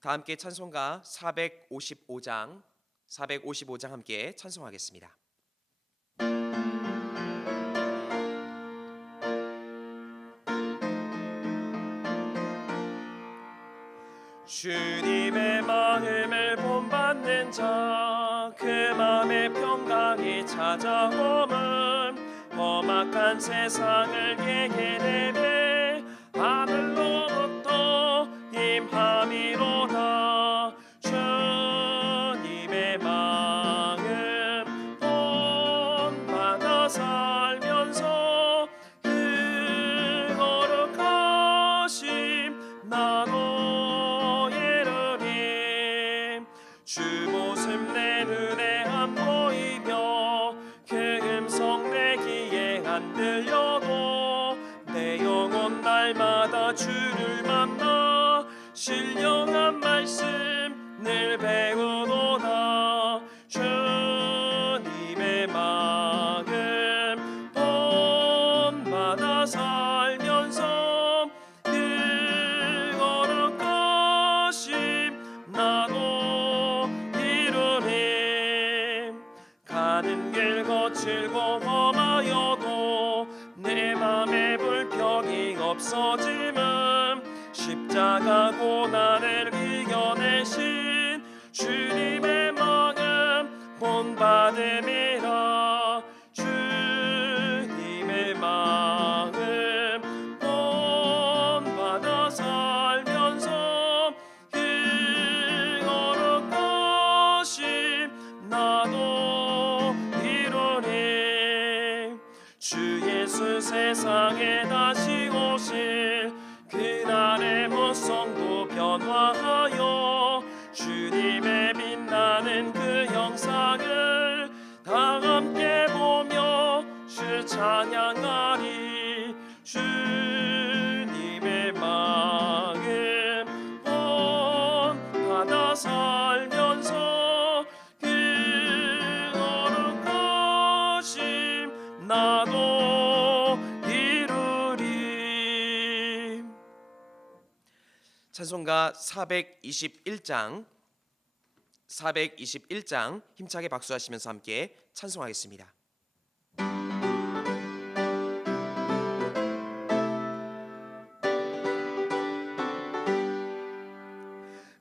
다 함께 찬송가 455장 함께 찬송하겠습니다. 주님의 마음을 본받는 자, 그 마음의 평강이 찾아오면 험악한 세상을 개개내매 하늘로부터 임함이로다. 주님의 마음 본받아 살면서 그 거룩하심 나도 이루리. 주 모습 내 눈에 안 보이며 그 음성 내 귀에 안 들려도 내 영혼 날마다 주를 만나 신령한 말씀 늘 배우노다. 주님의 마음 본받아 살면서 그 거룩하심 나도 이루리. 가는 길 거칠고 험하여도 내 맘에 불평이 없어짐은 십자가 고난을 이겨내신 주님의 마음 본받음이라. 주님의 마음 본받아 살면서 그 거룩하심 나도 이루리. 주 예수 세상에 다시 오실 그날의 모성도 변화하여 주님의 빛나는 그 형상을 다 함께 보며 주 찬양하리. 주님의 마음 본받아 살면서 그 거룩하심 나도 이루리. 찬송가 421장 힘차게 박수하시면서 함께 찬송하겠습니다.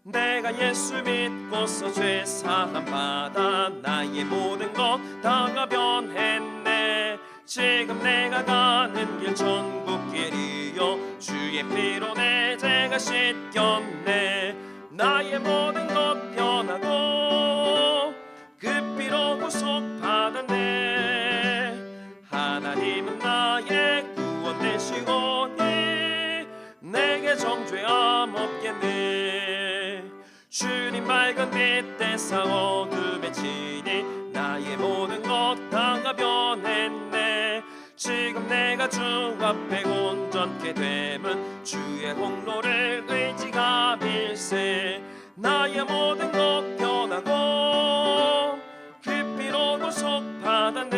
내가 예수 믿고서 죄 사함 받아 나의 모든 것 다가 변했네. 지금 내가 가는 길 천국 길이요 주의 피로 내 죄가 씻겼네. 나의 모든 것 변하고 그 피로 구속받았네. 하나님은 나의 구원 되시오니 내게 정죄함 없겠네. 주님 밝은 빛 대사 어둠에 치니 나의 모든 것 다가 변했네. 지금 내가 주 앞에 온전케 됨은 주의 홍로를 의지가 밀세. 나의 모든 것 변하고 그 피로 구속받았네.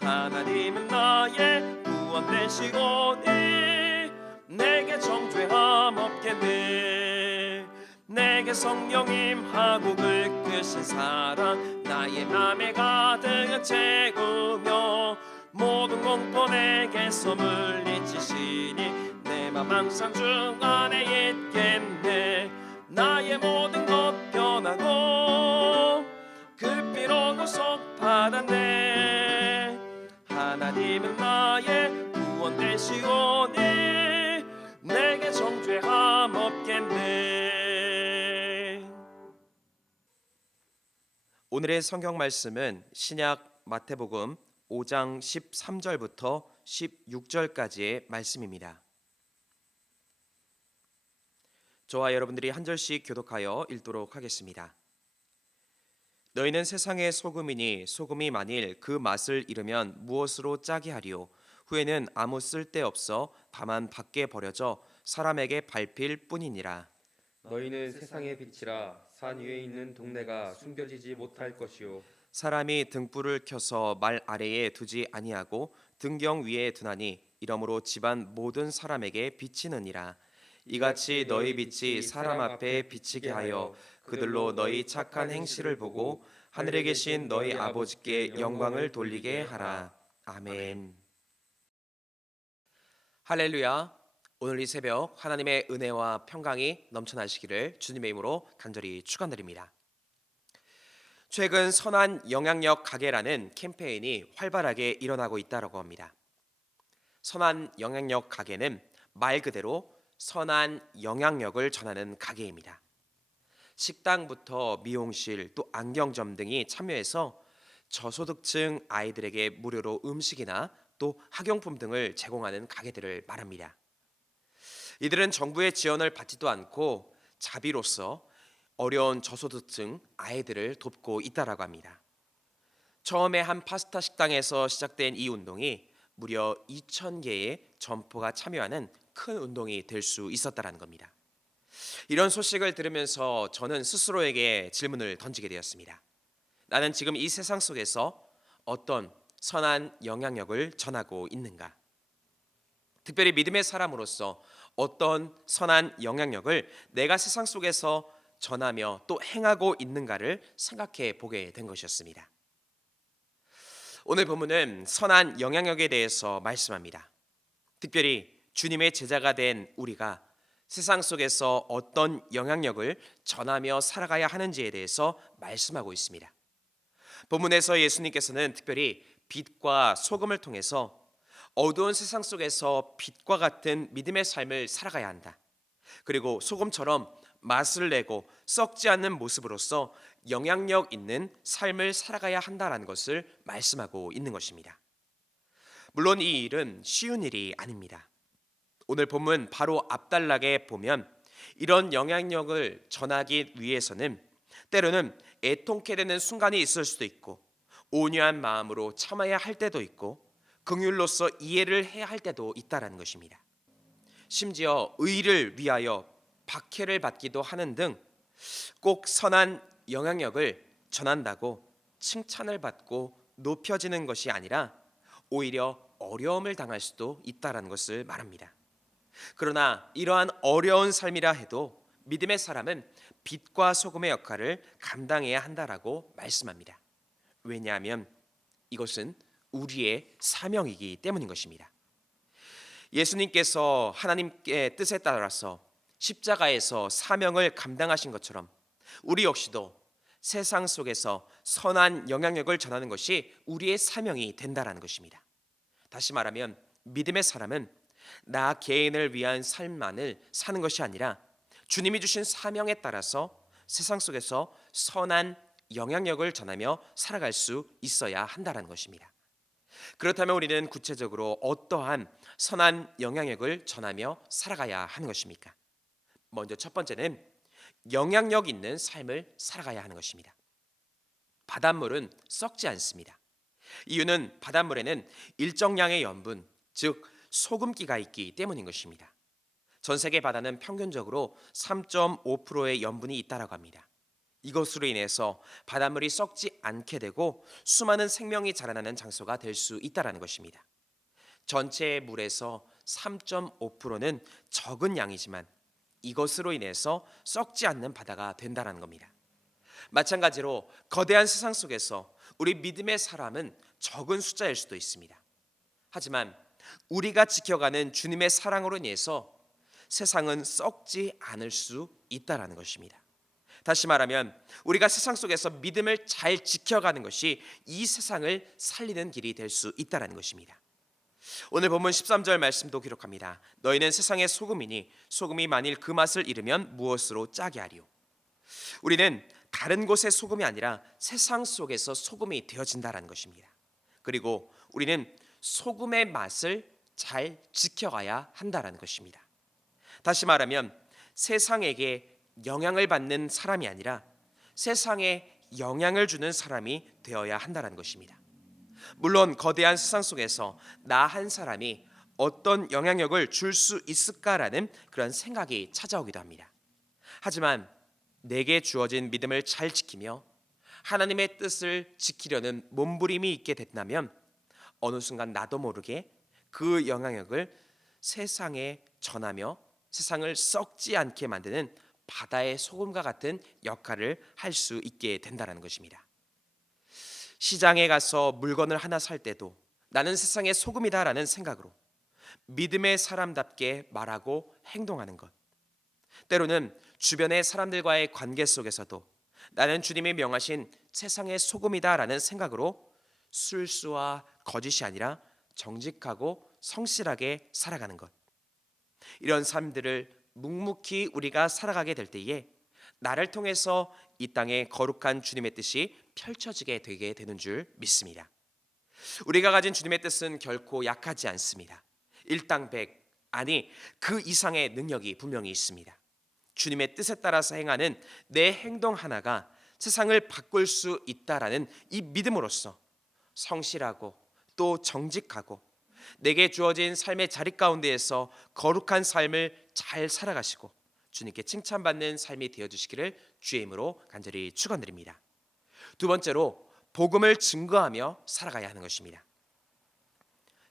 하나님은 나의 구원 되시오니 내게 정죄함 없겠네. 내게 성령 임하고 이끄신 사랑 나의 맘에 가득 채우며 모든 공포 내게서 물리치시니 내 맘 항상 주 안에 있겠네. 나의 모든 것 변하고 그 피로 구속받았네. 하나님은 나의 구원 되시오니 내게 정죄함 없겠네. 오늘의 성경 말씀은 신약 마태복음 5장 13절부터 16절까지의 말씀입니다. 저와 여러분들이 한 절씩 교독하여 읽도록 하겠습니다. 너희는 세상의 소금이니 소금이 만일 그 맛을 잃으면 무엇으로 짜게 하리요. 후에는 아무 쓸데없어 다만 밖에 버려져 사람에게 밟힐 뿐이니라. 너희는 세상의 빛이라. 산 위에 있는 동네가 숨겨지지 못할 것이요 사람이 등불을 켜서 말 아래에 두지 아니하고 등경 위에 두나니 이러므로 집안 모든 사람에게 비치느니라. 이같이 너희 빛이 사람 앞에 비치게 하여 그들로 너희 착한 행실을 보고 하늘에 계신 너희 아버지께 영광을 돌리게 하라. 아멘. 할렐루야. 오늘 이 새벽 하나님의 은혜와 평강이 넘쳐나시기를 주님의 이름으로 간절히 축원드립니다. 최근 선한 영향력 가게라는 캠페인이 활발하게 일어나고 있다고 합니다. 선한 영향력 가게는 말 그대로 선한 영향력을 전하는 가게입니다. 식당부터 미용실 또 안경점 등이 참여해서 저소득층 아이들에게 무료로 음식이나 또 학용품 등을 제공하는 가게들을 말합니다. 이들은 정부의 지원을 받지도 않고 자비로서 어려운 저소득층 아이들을 돕고 있다라고 합니다. 처음에 한 파스타 식당에서 시작된 이 운동이 무려 2,000개의 점포가 참여하는 큰 운동이 될 수 있었다라는 겁니다. 이런 소식을 들으면서 저는 스스로에게 질문을 던지게 되었습니다. 나는 지금 이 세상 속에서 어떤 선한 영향력을 전하고 있는가? 특별히 믿음의 사람으로서 어떤 선한 영향력을 내가 세상 속에서 전하며 또 행하고 있는가를 생각해 보게 된 것이었습니다. 오늘 본문은 선한 영향력에 대해서 말씀합니다. 특별히 주님의 제자가 된 우리가 세상 속에서 어떤 영향력을 전하며 살아가야 하는지에 대해서 말씀하고 있습니다. 본문에서 예수님께서는 특별히 빛과 소금을 통해서 어두운 세상 속에서 빛과 같은 믿음의 삶을 살아가야 한다. 그리고 소금처럼 맛을 내고 썩지 않는 모습으로서 영향력 있는 삶을 살아가야 한다는 것을 말씀하고 있는 것입니다. 물론 이 일은 쉬운 일이 아닙니다. 오늘 본문 바로 앞단락에 보면 이런 영향력을 전하기 위해서는 때로는 애통케 되는 순간이 있을 수도 있고 온유한 마음으로 참아야 할 때도 있고 긍휼로서 이해를 해야 할 때도 있다라는 것입니다. 심지어 의를 위하여 박해를 받기도 하는 등 꼭 선한 영향력을 전한다고 칭찬을 받고 높여지는 것이 아니라 오히려 어려움을 당할 수도 있다라는 것을 말합니다. 그러나 이러한 어려운 삶이라 해도 믿음의 사람은 빛과 소금의 역할을 감당해야 한다라고 말씀합니다. 왜냐하면 이것은 우리의 사명이기 때문인 것입니다. 예수님께서 하나님의 뜻에 따라서 십자가에서 사명을 감당하신 것처럼 우리 역시도 세상 속에서 선한 영향력을 전하는 것이 우리의 사명이 된다라는 것입니다. 다시 말하면 믿음의 사람은 나 개인을 위한 삶만을 사는 것이 아니라 주님이 주신 사명에 따라서 세상 속에서 선한 영향력을 전하며 살아갈 수 있어야 한다는 것입니다. 그렇다면 우리는 구체적으로 어떠한 선한 영향력을 전하며 살아가야 하는 것입니까? 먼저 첫 번째는 영향력 있는 삶을 살아가야 하는 것입니다. 바닷물은 썩지 않습니다. 이유는 바닷물에는 일정량의 염분, 즉 소금기가 있기 때문인 것입니다. 전 세계 바다는 평균적으로 3.5%의 염분이 있다고 합니다. 이것으로 인해서 바닷물이 썩지 않게 되고 수많은 생명이 자라나는 장소가 될 수 있다는 것입니다. 전체 물에서 3.5%는 적은 양이지만 이것으로 인해서 썩지 않는 바다가 된다는 겁니다. 마찬가지로 거대한 세상 속에서 우리 믿음의 사람은 적은 숫자일 수도 있습니다. 하지만 우리가 지켜가는 주님의 사랑으로 인해서 세상은 썩지 않을 수 있다는 것입니다. 다시 말하면 우리가 세상 속에서 믿음을 잘 지켜가는 것이 이 세상을 살리는 길이 될 수 있다는 것입니다. 오늘 본문 13절 말씀도 기록합니다. 너희는 세상의 소금이니 소금이 만일 그 맛을 잃으면 무엇으로 짜게 하리요. 우리는 다른 곳의 소금이 아니라 세상 속에서 소금이 되어진다는 것입니다. 그리고 우리는 소금의 맛을 잘 지켜가야 한다는 것입니다. 다시 말하면 세상에게 영향을 받는 사람이 아니라 세상에 영향을 주는 사람이 되어야 한다는 것입니다. 물론 거대한 세상 속에서 나 한 사람이 어떤 영향력을 줄 수 있을까라는 그런 생각이 찾아오기도 합니다. 하지만 내게 주어진 믿음을 잘 지키며 하나님의 뜻을 지키려는 몸부림이 있게 된다면 어느 순간 나도 모르게 그 영향력을 세상에 전하며 세상을 썩지 않게 만드는 바다의 소금과 같은 역할을 할 수 있게 된다는 것입니다. 시장에 가서 물건을 하나 살 때도 나는 세상의 소금이다라는 생각으로 믿음의 사람답게 말하고 행동하는 것. 때로는 주변의 사람들과의 관계 속에서도 나는 주님이 명하신 세상의 소금이다라는 생각으로 술수와 거짓이 아니라 정직하고 성실하게 살아가는 것. 이런 삶들을 묵묵히 우리가 살아가게 될 때에 나를 통해서 이 땅에 거룩한 주님의 뜻이 펼쳐지게 되게 되는 줄 믿습니다. 우리가 가진 주님의 뜻은 결코 약하지 않습니다. 일당백, 아니 그 이상의 능력이 분명히 있습니다. 주님의 뜻에 따라서 행하는 내 행동 하나가 세상을 바꿀 수 있다라는 이 믿음으로써 성실하고 또 정직하고 내게 주어진 삶의 자리 가운데에서 거룩한 삶을 잘 살아가시고 주님께 칭찬받는 삶이 되어주시기를 주의 이름으로 간절히 축원드립니다. 두 번째로 복음을 증거하며 살아가야 하는 것입니다.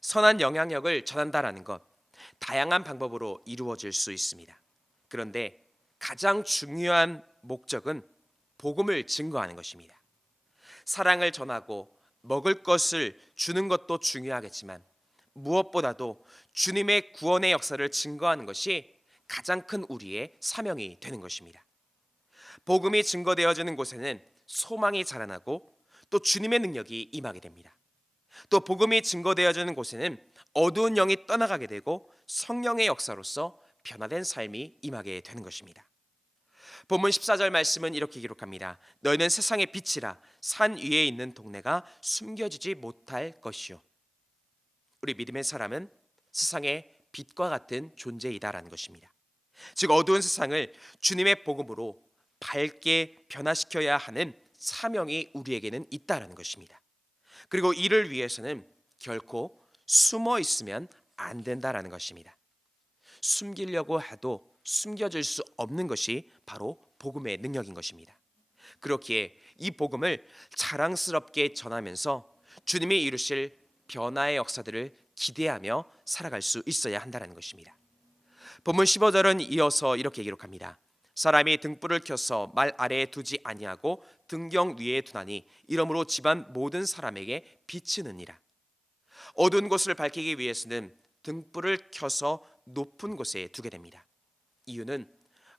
선한 영향력을 전한다라는 것, 다양한 방법으로 이루어질 수 있습니다. 그런데 가장 중요한 목적은 복음을 증거하는 것입니다. 사랑을 전하고 먹을 것을 주는 것도 중요하겠지만 무엇보다도 주님의 구원의 역사를 증거하는 것이 가장 큰 우리의 사명이 되는 것입니다. 복음이 증거되어지는 곳에는 소망이 자라나고 또 주님의 능력이 임하게 됩니다. 또 복음이 증거되어지는 곳에는 어두운 영이 떠나가게 되고 성령의 역사로서 변화된 삶이 임하게 되는 것입니다. 본문 14절 말씀은 이렇게 기록합니다. 너희는 세상의 빛이라 산 위에 있는 동네가 숨겨지지 못할 것이요. 우리 믿음의 사람은 세상의 빛과 같은 존재이다라는 것입니다. 즉 어두운 세상을 주님의 복음으로 밝게 변화시켜야 하는 사명이 우리에게는 있다라는 것입니다. 그리고 이를 위해서는 결코 숨어 있으면 안 된다라는 것입니다. 숨기려고 해도 숨겨질 수 없는 것이 바로 복음의 능력인 것입니다. 그렇기에 이 복음을 자랑스럽게 전하면서 주님이 이루실 변화의 역사들을 기대하며 살아갈 수 있어야 한다는 것입니다. 본문 15절은 이어서 이렇게 기록합니다. 사람이 등불을 켜서 말 아래에 두지 아니하고 등경 위에 두나니 이러므로 집안 모든 사람에게 비치느니라. 어두운 곳을 밝히기 위해서는 등불을 켜서 높은 곳에 두게 됩니다. 이유는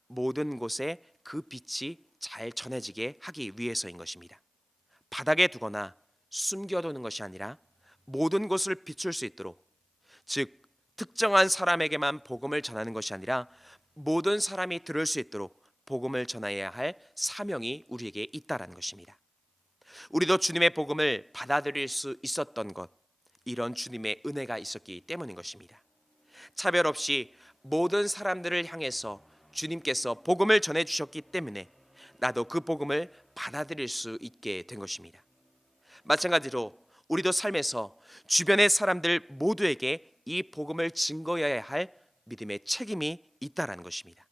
모든 곳에 그 빛이 잘 전해지게 하기 위해서인 것입니다. 바닥에 두거나 숨겨두는 것이 아니라 모든 곳을 비출 수 있도록, 즉 특정한 사람에게만 복음을 전하는 것이 아니라 모든 사람이 들을 수 있도록 복음을 전해야 할 사명이 우리에게 있다라는 것입니다. 우리도 주님의 복음을 받아들일 수 있었던 것, 이런 주님의 은혜가 있었기 때문인 것입니다. 차별 없이 모든 사람들을 향해서 주님께서 복음을 전해 주셨기 때문에 나도 그 복음을 받아들일 수 있게 된 것입니다. 마찬가지로 우리도 삶에서 주변의 사람들 모두에게 이 복음을 증거해야 할 믿음의 책임이 있다라는 것입니다.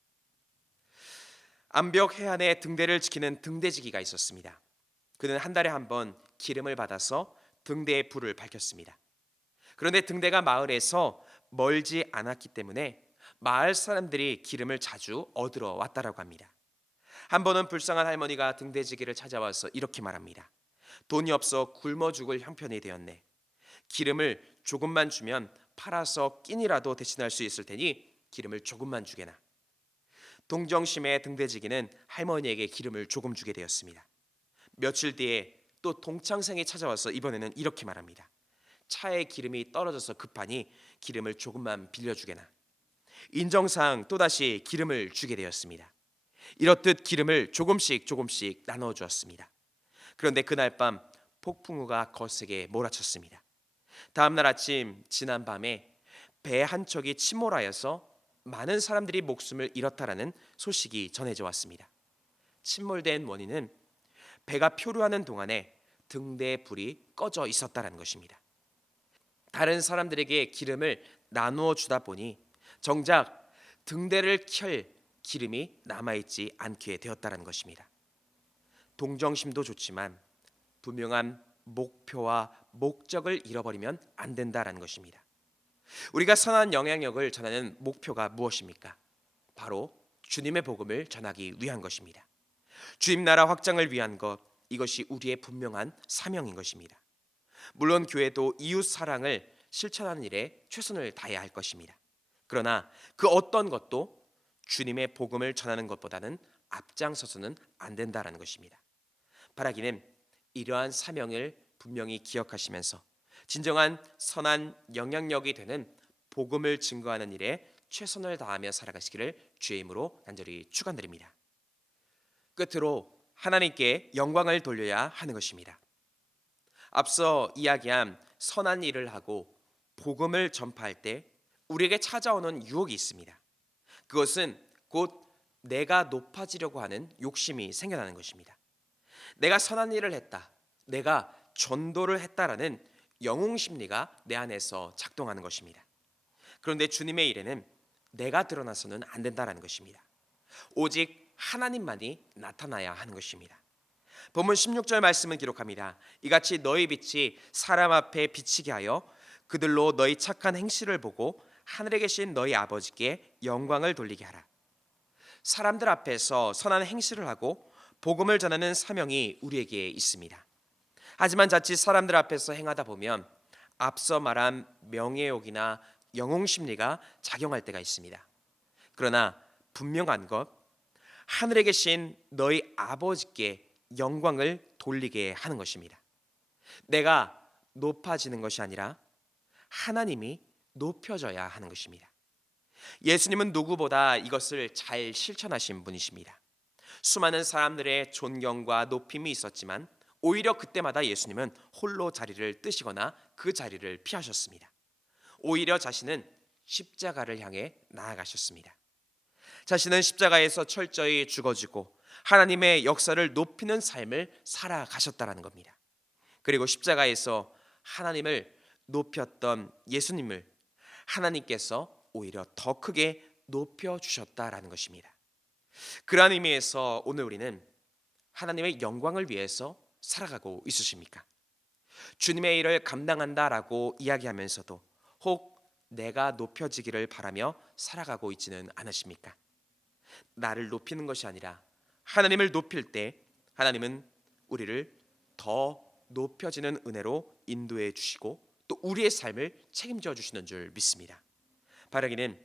암벽 해안에 등대를 지키는 등대지기가 있었습니다. 그는 한 달에 한 번 기름을 받아서 등대에 불을 밝혔습니다. 그런데 등대가 마을에서 멀지 않았기 때문에 마을 사람들이 기름을 자주 얻으러 왔다라고 합니다. 한 번은 불쌍한 할머니가 등대지기를 찾아와서 이렇게 말합니다. 돈이 없어 굶어 죽을 형편이 되었네. 기름을 조금만 주면 팔아서 끼니라도 대신할 수 있을 테니 기름을 조금만 주게나. 동정심의 등대지기는 할머니에게 기름을 조금 주게 되었습니다. 며칠 뒤에 또 동창생이 찾아와서 이번에는 이렇게 말합니다. 차에 기름이 떨어져서 급하니 기름을 조금만 빌려주게나. 인정상 또다시 기름을 주게 되었습니다. 이렇듯 기름을 조금씩 나눠 주었습니다. 그런데 그날 밤 폭풍우가 거세게 몰아쳤습니다. 다음 날 아침 지난 밤에 배 한 척이 침몰하여서 많은 사람들이 목숨을 잃었다라는 소식이 전해져 왔습니다. 침몰된 원인은 배가 표류하는 동안에 등대의 불이 꺼져 있었다라는 것입니다. 다른 사람들에게 기름을 나누어 주다 보니 정작 등대를 켤 기름이 남아있지 않게 되었다는 것입니다. 동정심도 좋지만 분명한 목표와 목적을 잃어버리면 안 된다는 것입니다. 우리가 선한 영향력을 전하는 목표가 무엇입니까? 바로 주님의 복음을 전하기 위한 것입니다. 주님 나라 확장을 위한 것, 이것이 우리의 분명한 사명인 것입니다. 물론 교회도 이웃 사랑을 실천하는 일에 최선을 다해야 할 것입니다. 그러나 그 어떤 것도 주님의 복음을 전하는 것보다는 앞장서서는 안 된다라는 것입니다. 바라기는 이러한 사명을 분명히 기억하시면서 진정한 선한 영향력이 되는 복음을 증거하는 일에 최선을 다하며 살아가시기를 주의 이름으로 간절히 축원드립니다. 끝으로 하나님께 영광을 돌려야 하는 것입니다. 앞서 이야기한 선한 일을 하고 복음을 전파할 때 우리에게 찾아오는 유혹이 있습니다. 그것은 곧 내가 높아지려고 하는 욕심이 생겨나는 것입니다. 내가 선한 일을 했다, 내가 전도를 했다라는 영웅 심리가 내 안에서 작동하는 것입니다. 그런데 주님의 일에는 내가 드러나서는 안 된다라는 것입니다. 오직 하나님만이 나타나야 하는 것입니다. 본문 16절 말씀은 기록합니다. 이같이 너희 빛이 사람 앞에 비치게 하여 그들로 너희 착한 행실을 보고 하늘에 계신 너희 아버지께 영광을 돌리게 하라. 사람들 앞에서 선한 행실을 하고 복음을 전하는 사명이 우리에게 있습니다. 하지만 자칫 사람들 앞에서 행하다 보면 앞서 말한 명예욕이나 영웅 심리가 작용할 때가 있습니다. 그러나 분명한 것, 하늘에 계신 너희 아버지께 영광을 돌리게 하는 것입니다. 내가 높아지는 것이 아니라 하나님이 높여져야 하는 것입니다. 예수님은 누구보다 이것을 잘 실천하신 분이십니다. 수많은 사람들의 존경과 높임이 있었지만 오히려 그때마다 예수님은 홀로 자리를 뜨시거나 그 자리를 피하셨습니다. 오히려 자신은 십자가를 향해 나아가셨습니다. 자신은 십자가에서 철저히 죽어지고 하나님의 역사를 높이는 삶을 살아가셨다라는 겁니다. 그리고 십자가에서 하나님을 높였던 예수님을 하나님께서 오히려 더 크게 높여주셨다라는 것입니다. 그러한 의미에서 오늘 우리는 하나님의 영광을 위해서 살아가고 있으십니까? 주님의 일을 감당한다라고 이야기하면서도 혹 내가 높여지기를 바라며 살아가고 있지는 않으십니까? 나를 높이는 것이 아니라 하나님을 높일 때 하나님은 우리를 더 높여지는 은혜로 인도해 주시고 또 우리의 삶을 책임져 주시는 줄 믿습니다. 바라기는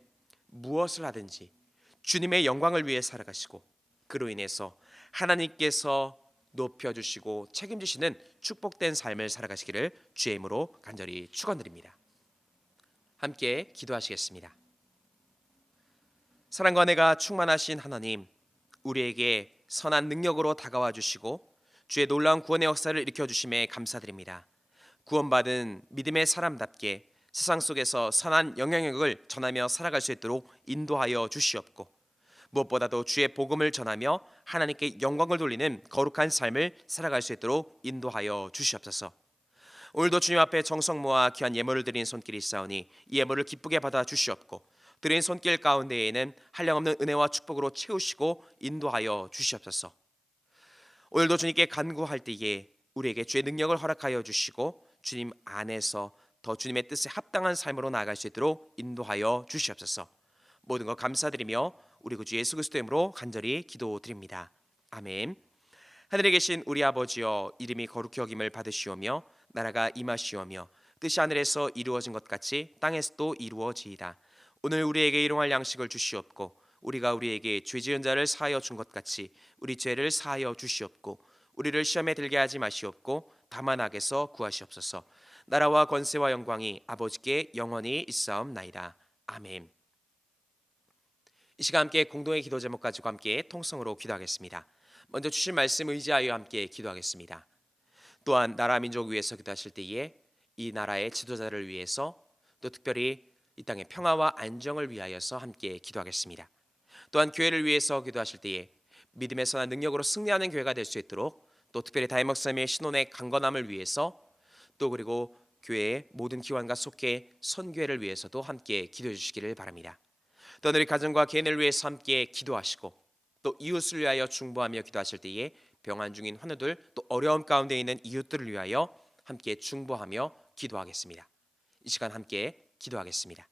무엇을 하든지 주님의 영광을 위해 살아가시고 그로 인해서 하나님께서 높여주시고 책임지시는 축복된 삶을 살아가시기를 주의 이름으로 간절히 축원드립니다. 함께 기도하시겠습니다. 사랑과 은혜가 충만하신 하나님, 우리에게 선한 능력으로 다가와 주시고 주의 놀라운 구원의 역사를 일으켜 주심에 감사드립니다. 구원받은 믿음의 사람답게 세상 속에서 선한 영향력을 전하며 살아갈 수 있도록 인도하여 주시옵고 무엇보다도 주의 복음을 전하며 하나님께 영광을 돌리는 거룩한 삶을 살아갈 수 있도록 인도하여 주시옵소서. 오늘도 주님 앞에 정성 모아 귀한 예물을 드린 손길이 있사오니 이 예물을 기쁘게 받아 주시옵고 드린 손길 가운데에는 한량없는 은혜와 축복으로 채우시고 인도하여 주시옵소서. 오늘도 주님께 간구할 때에 우리에게 주의 능력을 허락하여 주시고 주님 안에서 더 주님의 뜻에 합당한 삶으로 나아갈 수 있도록 인도하여 주시옵소서. 모든 것 감사드리며 우리 구주 예수 그리스도의 이름으로 간절히 기도드립니다. 아멘. 하늘에 계신 우리 아버지여, 이름이 거룩히 여김을 받으시오며 나라가 임하시오며 뜻이 하늘에서 이루어진 것 같이 땅에서도 이루어지이다. 오늘 우리에게 일용할 양식을 주시옵고 우리가 우리에게 죄 지은 자를 사하여 준 것 같이 우리 죄를 사하여 주시옵고 우리를 시험에 들게 하지 마시옵고 다만 악에서 구하시옵소서. 나라와 권세와 영광이 아버지께 영원히 있사옵나이다. 아멘. 이 시간 함께 공동의 기도 제목 가지고 함께 통성으로 기도하겠습니다. 먼저 주신 말씀 의지하여 함께 기도하겠습니다. 또한 나라 민족 위해서 기도하실 때에 이 나라의 지도자를 위해서 또 특별히 이 땅의 평화와 안정을 위하여서 함께 기도하겠습니다. 또한 교회를 위해서 기도하실 때에 믿음의 선한 능력으로 승리하는 교회가 될 수 있도록 또 특별히 다임 목사님의 신혼의 강건함을 위해서 또 그리고 교회의 모든 기관과 속회 선교회를 위해서도 함께 기도해 주시기를 바랍니다. 또 우리 가정과 개인을 위해서 함께 기도하시고 또 이웃을 위하여 중보하며 기도하실 때에 병환 중인 환우들 또 어려움 가운데 있는 이웃들을 위하여 함께 중보하며 기도하겠습니다. 이 시간 함께 기도하겠습니다.